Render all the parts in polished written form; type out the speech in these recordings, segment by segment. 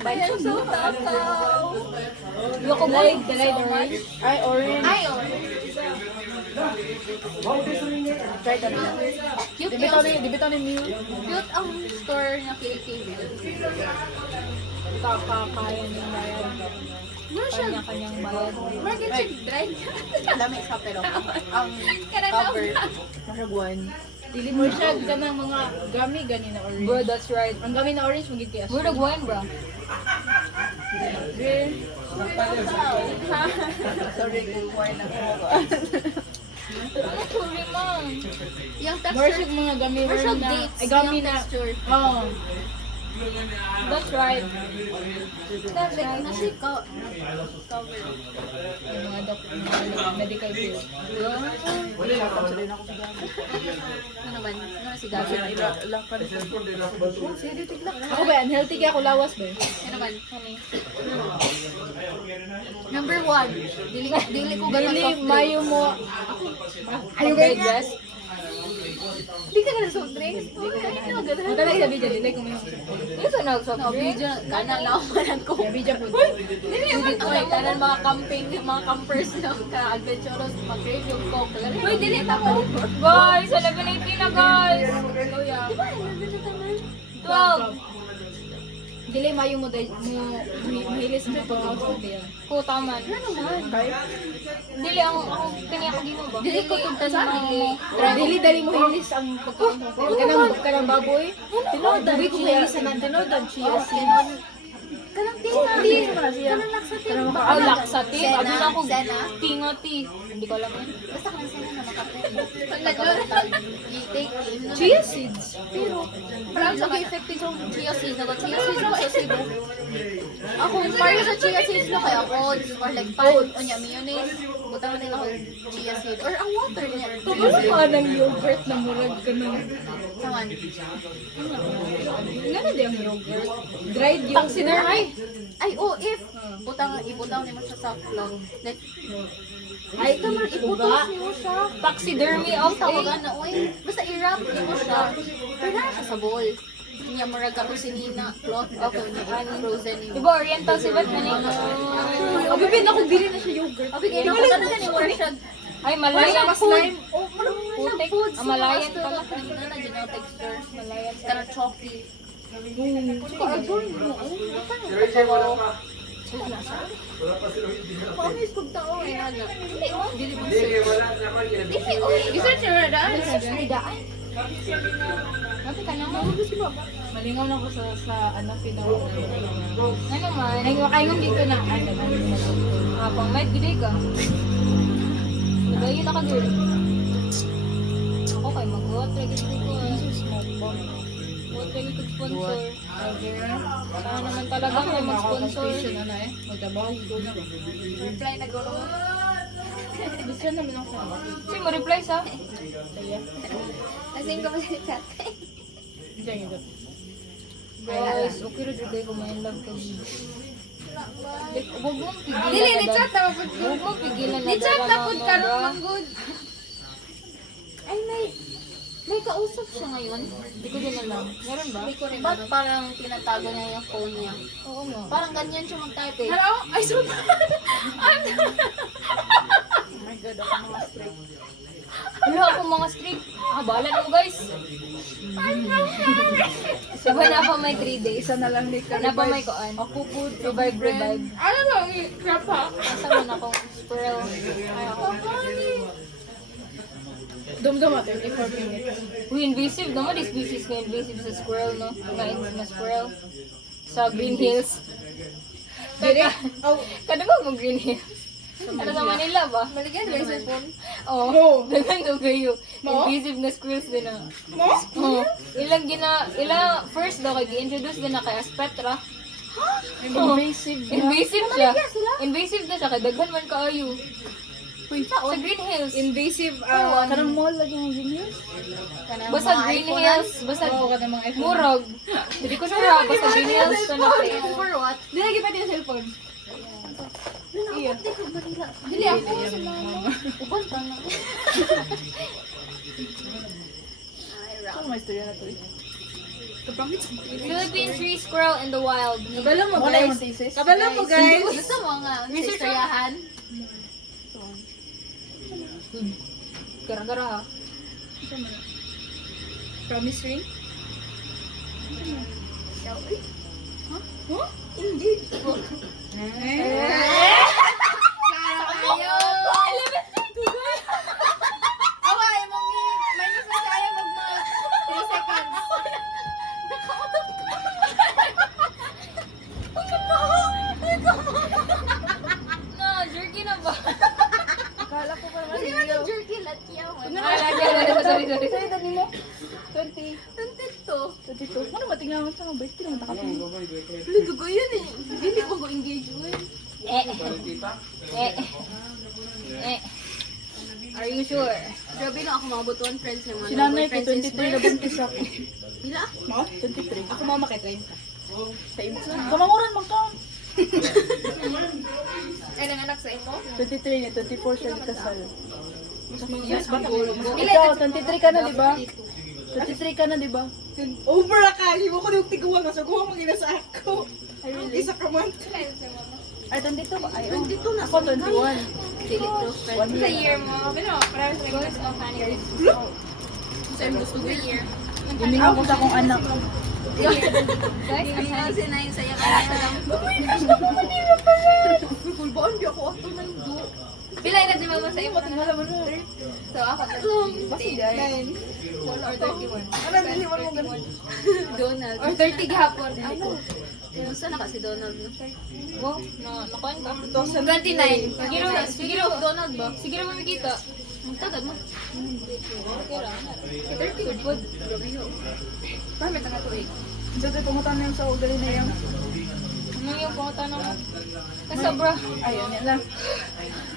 I'm so takaw. Yoko boy, dalay orange. Ay, orange. Ay, orange. Try that. Cute Dibito ni Mew. Cute ang store na KKB. Kakakaya ng bayad. Kanya-kanyang bayad. Market siya drive. Dami siya pero ang Karanaw cover na. masagwan. Dili mo siya ka ng mga gami gani na orange. Bro, that's right. Ang gami na orange magiging kaya. Bro, nag-wine, bro. Sorry kung wine na ako. Ano, sorry, ma'am. Yung More texture. siya mga gami More siya na. dates. Ay gami yung na. texture. Oh. That's right. Dapat na siya cover. Yung mga medical bills. Ano naman? Ano si Gabi? Lapan. Ako ba, unhealthy kaya ako lawas ba? Ano naman? Number 1. Dili ko ganun Dili, soft drink. mayo mo. Ayaw ka yes? Hindi ka ganun soft drinks. Ay, no, ganun. Ang talaga sabi dyan, dili ko may Ito na, soft No, drink. video. Kana lang ako manan ko. sabi dyan po. Dili naman ko eh. Kanan mga camping, mga campers na ka-adventurous, mag-crave yung coke. Uy, dili na ko. Guys, 11:18 na, guys. Di ba? Nandun na naman. 12. Dili, mayo mo dahil mahilis mo pang out yan. Puta man. Ano naman? Dili, ako kaniya ko gino ba? Dili ko tunta sa dili. Dili, dali mo hilis ang pagkain mo. Kanang baboy. Tinodan, ko hilis na tinodan. Chia seeds. Kanang tingin. Kanang laksatin. Ah, laksatin. Abi na ako. Sena. Tingoti. Hindi ko alam yun. Basta kanang sena na makaprend. I-take in. Chia seeds. Pero, parang nag-effective yung chia seeds. Chia seeds mo sa Cebu. Ako, parang sa chia seeds mo kaya oats or like pan, o niya, mayonnaise. Butang nila ako chia seeds. Or ang water niya. Ano ka ng yogurt na murag ka ng... Saman. Nga na di ang yogurt. Dried yogurt. Taxidermy. Ay, oh, if ibutang niyo mo siya sa flow. Like, Ay, iputos niyo siya. Taxidermy of Tawagan na, oy. Basta i-wrap niyo mo siya. Pero na siya sa bowl. Niya marag ako sinina, cloth, ako niya, frozen niyo. Diba, Oriental si Bat man eh. Abibin ako, dili na siya yogurt. Abi, kaya nakuha na ni Warshad. Ay, malayan Mas food. slime. Oh, parang Putik. food. Ah, malayan pala. Kanina na dyan ang texture. Malayan. Karang chalky. Pamis kong tao eh. Dili mo search. Dili, oy. I-search nyo na daan. I-search nyo na daan. Sabi ka naman. Malingaw na ko sa ano, final. Ano man? Ay, makaingong dito na. Ay, Pang med, gili ka. Nagayon na ka, girl. Ako kay mag-hot. Lagi ko. Hot lagi ko sponsor. Sana naman talaga may mag-sponsor. na eh. Magtrabaho ko na. Reply na gulo. Gusto naman ako. Kasi mo reply sa. Nasing ko ba si chat? Diyan yun. Guys, okay rin din ko may love ko. Huwag mong pigilan. Dili, ni chat na po. Huwag mong pigilan Ni chat na po drama mo, karon bro. manggod. Ay, may kausap siya ngayon. Hindi ko din alam. Meron ba? Hindi ko rin. Ba't parang tinatago niya yung phone niya? Oo nga. Parang ganyan siya mag-type eh. Hello? Ay, so Wala akong mga streak. Bahala na mo guys. Sabay na pa may 3 days. isa na lang ni ka. Na pa may koan. Ako po. Revive. Ano ba? Crap ha? Asa man akong squirrel. Ay ako. Dumdum ako, 34 minutes. Uy, invasive naman. Is species nga invasive sa squirrel, no? Na squirrel. Sa Green Hills. Dire? Oh, Kada ba mo Green Hills? Ano sa Manila ba? Maligyan ba yung phone? Oo. Dagan ko kayo. Mo? Invasive na squirrels din na. mo? Oo. Ilang first daw kay gi-introduce din na kay Aspetra. Invasive. Invasive siya. Invasive na siya. Kaya daghan man kaayo. Sa Green Hills. Invasive, karang mall lagi ang genius. Basta Green Hills. Basta Oo, ka ng mga iPhone. murag. Hindi ko sure. Basta Green Hills. For what? Di lagi pati yung cellphone. Iya. Dili ako sa mama. Uban ka na. Ano may istorya na to eh? Philippine tree squirrel in the wild. Kabalo mo, Wala yung guys. thesis. Kabalo mo, guys. Gusto mo nga, sa istoryahan? Gara-gara ha. Promise ring? Indeed. Away, mong minus na kaya mag mga 3 seconds. No, jerky na ba? Akala ko pa naman. Hindi man yung jerky latyaw. Sorry. Sa'yo, dani mo? 20. 22. 22. Ano ba tingnan mo ito? Bait ka naman nakapin. Lugo ko yun eh. Hindi ko engage mo yun. Are you sure? Grabe lang ako mga butuan friends yung mga Sinanay ko, boyfriends is 23 na buntis ako. Bila? Mo? 23. Ako mama kay 30. Sa imo. Kamanguran mo ka. Ay, nanganak sa ito? 23 niya, 24 siya kasal. Yes, ba ko? Ikaw, 23 ka na, di ba? 23 ka na, di ba? Over akali mo ko yung tiguan na sa guwa mo gina sa ako. Ay, really? Isa ka man. Ay, 22 ba? Ay, 22 na. Ako, 21. Dili close friend. One year. Year mo. Goes of panic. So, I'm gusto ko year. Iningaw ko sa akong anak. Hindi nga sinayin sa'yo kaya lang. Kulbaan di ako ato man do. Pilay na di ba mo sa imo? Tingala mo na. So ako Basta di ay. or 31. Ano, dili mo mo ganun. Donald. Or 30 gihapon. Ano? Kumusta na kasi Donald no? Wow, nakuha ka. 29. Siguro, siguro, Donald ba? siguro mo makita. Ang tagal mo. Okay lang. 30 good food. Grabe yun. Parang may tanga to eh. Diyo tayo pumunta na yung sa ugali na yung. Ano yung pumunta na mo? Kasobra. Ayun, yan lang.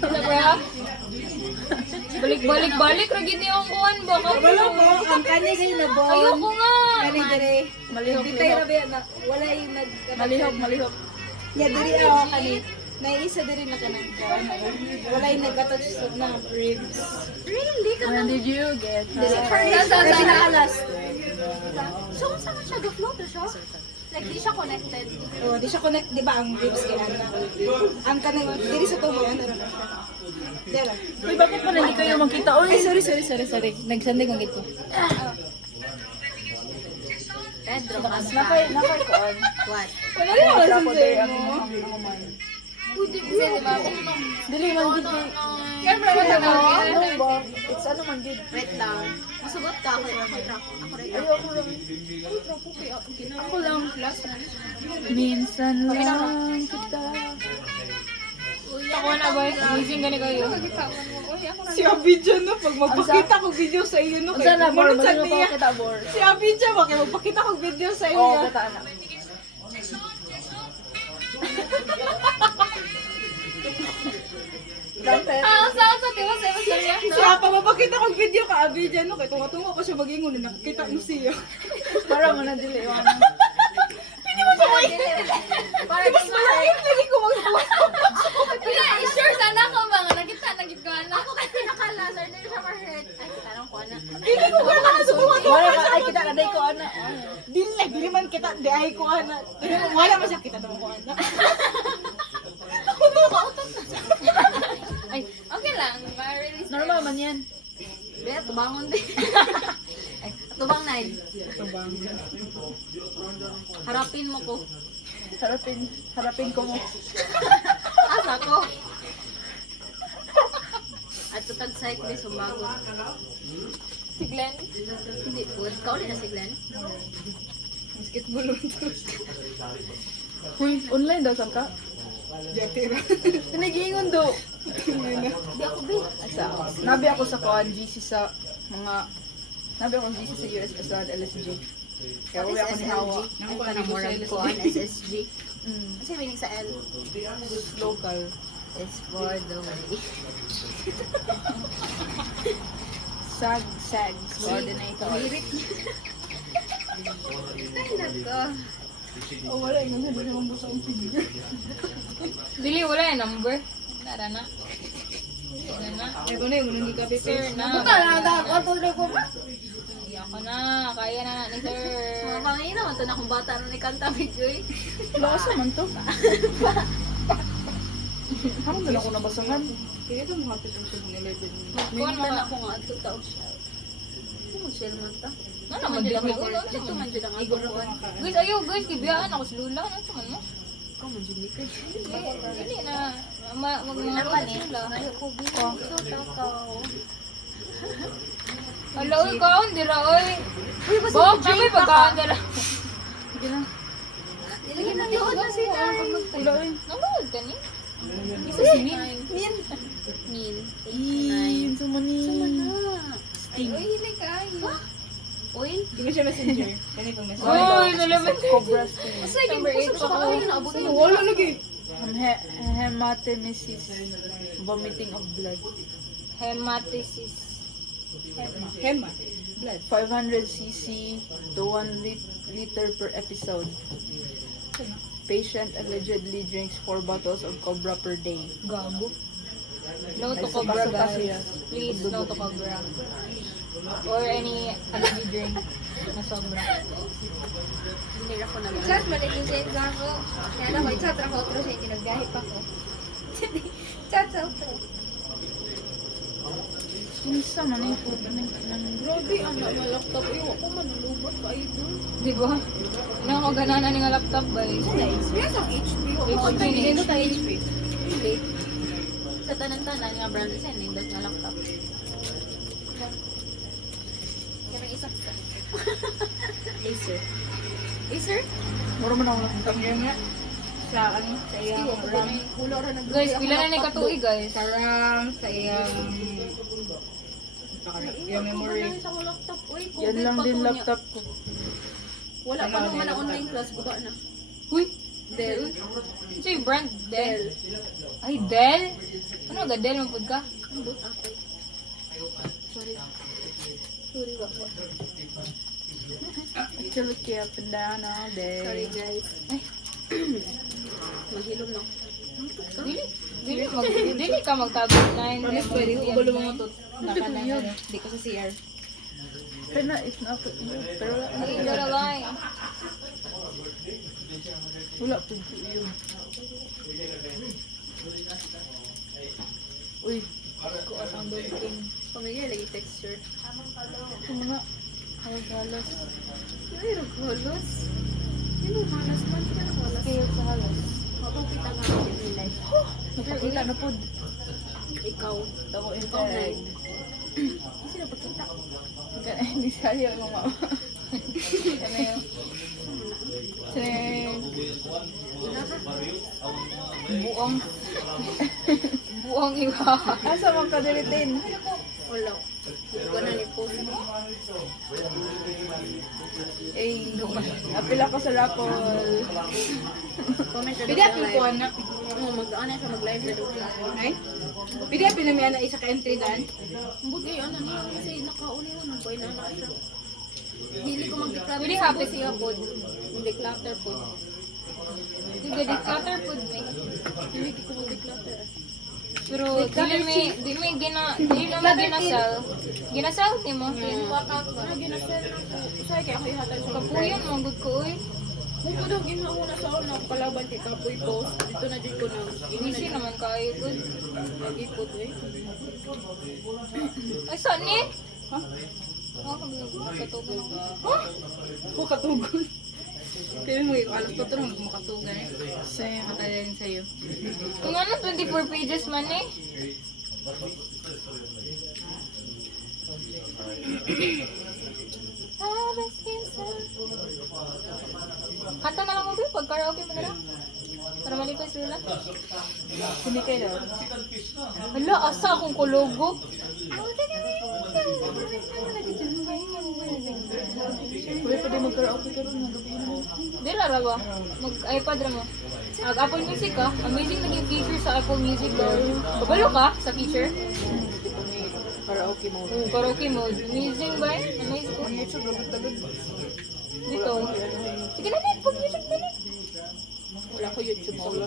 Kasobra. Balik-balik ragin yung kuhan ba? Kabalo mo, ang kani kayo na bon. Ayoko nga. Kani dire. Malihok, Di tayo lihok. rabi na wala yung nag Malihok. Ya diri ako kani. Naisa diri na kanang kuan. Wala yung nag-attach na ribs. Really? Ka When did you get her? Kaya pinakalas. So, saan man siya ga-float siya? Like, di siya connected. Oh, di siya connect, di ba ang ribs kay ana. Ang kanang diri sa tubo ano ra siya. Dira. Uy, bakit pa hindi kayo magkita? Uy, sorry. Nagsandi kong ito. Pedro, Nakay ko on. What? Wala rin ako Ako sa day mo. ang Kasi, di ba? Dili man gid. Yan, bro, Ano ba? It's ano man gid. Wait lang. Masugot ka ako. Ako rin. Ako lang. Minsan lang kita. Ako na ba? Gising gani kayo. Si Abidjan no pag magpakita ko video sa iyo no. Unsa na bor? Murag sa Balik mo niya. pa kita bor. Si Abidjan ba kay magpakita ko video sa iyo. Oo, kata na. Dapat. Sa tiwas sa masaya. Siya pa mapakita ko video ka Abidjan no kay tunga-tunga pa siya magingon na nakita mo siya. Para mo na dili yung ano. Para Mas malaking lagi ko magbuhat. Pila, sure sana ko ba nga nakita ko na. Ako kasi nakalasar din siya ma-hurt. Ay, kita lang ko na. Dili ko ka nakasubukan. Wala ka ay kita na day ko ana. Dili man kita di ay ko ana. Wala man siya kita daw ko ana. Ay, okay lang. Ma-release. Normal man yan. Be, tubangon din. Ay, tubang na Harapin mo ko. Harapin ko mo. Asa ko. At tutag site be sumbago. Si Glenn. Hindi, good. Ikaw ulit na si Glenn. Basketball to. Uy, online daw saan ka? Jatira. Pinagingon do. Hindi ako, be. Nabi ako sa kuan GC sa mga nabi ako GC sa USS at LSG. Kaya What uwi is ako ni SLG? Hawa. Ay, ka na more ko on SSG. Kasi meaning sa L. Local. It's for the way. SAG coordinator. Lirik. Ay, nako. Oh, wala yung hindi naman busa ang finger. Dili, wala yung number. Nara na. Wala na. Ay ko na yung hindi ka Sir na. Buta na, ako rin ko ba? Ako na, kaya na ni sir. Mga pangin naman to na kung bata na ni Kanta video eh. Lakas naman to. Parang dala ko nabasahan. Kaya ito mga pitong 7-Eleven. Minuntan ako nga at tutaw siya. Ano siya naman ta? Ano man din ako? Ito man dyan ang agawaan. Guys, ayaw guys, kibiyaan ako sa lula. Ano sa man mo? Ikaw man dyan ni Kay. Hindi na. Mga Naman rosa eh. sila. Ayaw ko bilang. So, takaw. Hala, uy, kaon dira, uy. Uy, basta Bok, kami pagkaon dira. Sige na. Nilagyan na doon na si Tay. Wala eh. Nanood ka ni? Isa si Min. Min. Iin, sumanin. Ay, uy, hindi kayo. Uy, Hindi ko siya messenger. Kani pang Uy, nalaman. Cobra Sting. basta yung kusog sa kayo na abot mo. Wala lagi. Hematemesis. Vomiting of blood. Hematesis. Hema. Blood. 500 cc to 1 liter per episode. Patient allegedly drinks 4 bottles of Cobra per day. Gago. No to Ay, Cobra, sabasa pa guys. siya. Please, no to Cobra. Or any allergy drink na sobra. Hindi ako na lang. Chat, malilisip na ako. Kaya na ko, chat ako otro siya, tinagbiyahe pa ko. Chat sa otro. Kinsa man yung food ng Grabe, ang laptop. Iwa ko manulubat ka ito. Di ba? Ina ako ganana ni nga laptop, guys. Yes, ang HP. HP ni Dito tayo HP. Late. Sa tanan-tanan nga brand isa, nindot nga laptop. Kaya isa ka. Acer. Acer? Mura man ako nakita nga. Sa ano? Sa iyang RAM. Hulo ra nag Guys, pila na ni katuig, guys. Sa RAM, sa iyang... Yung memory. Sa akong laptop. Uy, Yan lang din laptop ko. Wala pa naman na online class. Buka na. Uy! Dell. Ito yung brand, Dell. Dell. Ay, Dell? Ano ga Dell mo pud ka? Ang boot ako. Sorry. Sorry ba? Actually, kaya up and down all day. Sorry guys. Ay. Maghilom na. Dili ka magtabot na yun. Promise, pwede ko ulo mga tot. Hindi ko sa CR. Pero na, if na ako, pero wala. Ay, gara lang. Wala po yun. Uy, Ko ang doon. Pamigay lagi texture. ito mga halos. Ay, raghalos. Ano halas man? Ano halas? Kaya sa halos. Mapapita nga ako in life. Napakita na po. Ikaw. Ako in Ikaw na. tag. Kasi napakita. Hindi sayo yung mama. Ano yun? Sine... Buong. Buong iwa. Asa man ka dilitin? Wala. Wala ni post. Eh, apila ko sa rapol. Comment na Pwede apin ko anak. Mag-ano siya mag-live na doon. Ay? Pwede apin namin anak isa ka entry daan. Buti ano niya kasi nakauli ko nang na anak siya. Hindi ko mag-declutter. Pwede hapit siya po. Declutter po. Sige, declutter food me. Hindi ko mag-declutter. Pero dili may ginasal. Ginasal ni mo. Ano ginasal na ko? Usay kaya ako ihatag sa Kapuyan mo gud ko oy. Mupo daw ginawa na sa una kalaban kay Kapoy post. Dito na din ko na. Easy naman kayo gud. Nag-ipot eh. Ay saan ni? Ha? Oh, katugon ako. Ko katugon. Kaya mo yung alas pa ito nang makatugan eh. Sa'yo. Matalayan sa'yo. Kung ano 24 pages man eh. Kanta na lang mo ba? Pag karaoke mo na lang. Para malipay sila. Hindi kayo daw. Hala, asa akong kulugo. Pwede pa din mag-karaoke ka rin. Magabi na. Di ra ba? Mag-iPad ra mo. Apple Music ka. Amazing naging feature sa Apple Music daw. Kabalo ka sa feature? Karaoke mo. Karaoke mode. Amazing ba? Amazing ko. YouTube, lagod-lagod. Dito. Sige na net, pag YouTube na net. Wala ko YouTube sa phone.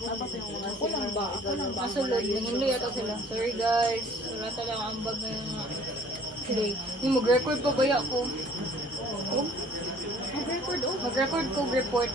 Dapat yung mga Ako lang ba? Ako lang ba? Masulod, nangin yata sila. Sorry guys. Wala talaga ang bag na yung today. Yung mag-record pa ba ako? Mag-record, oh. Mag-record ko report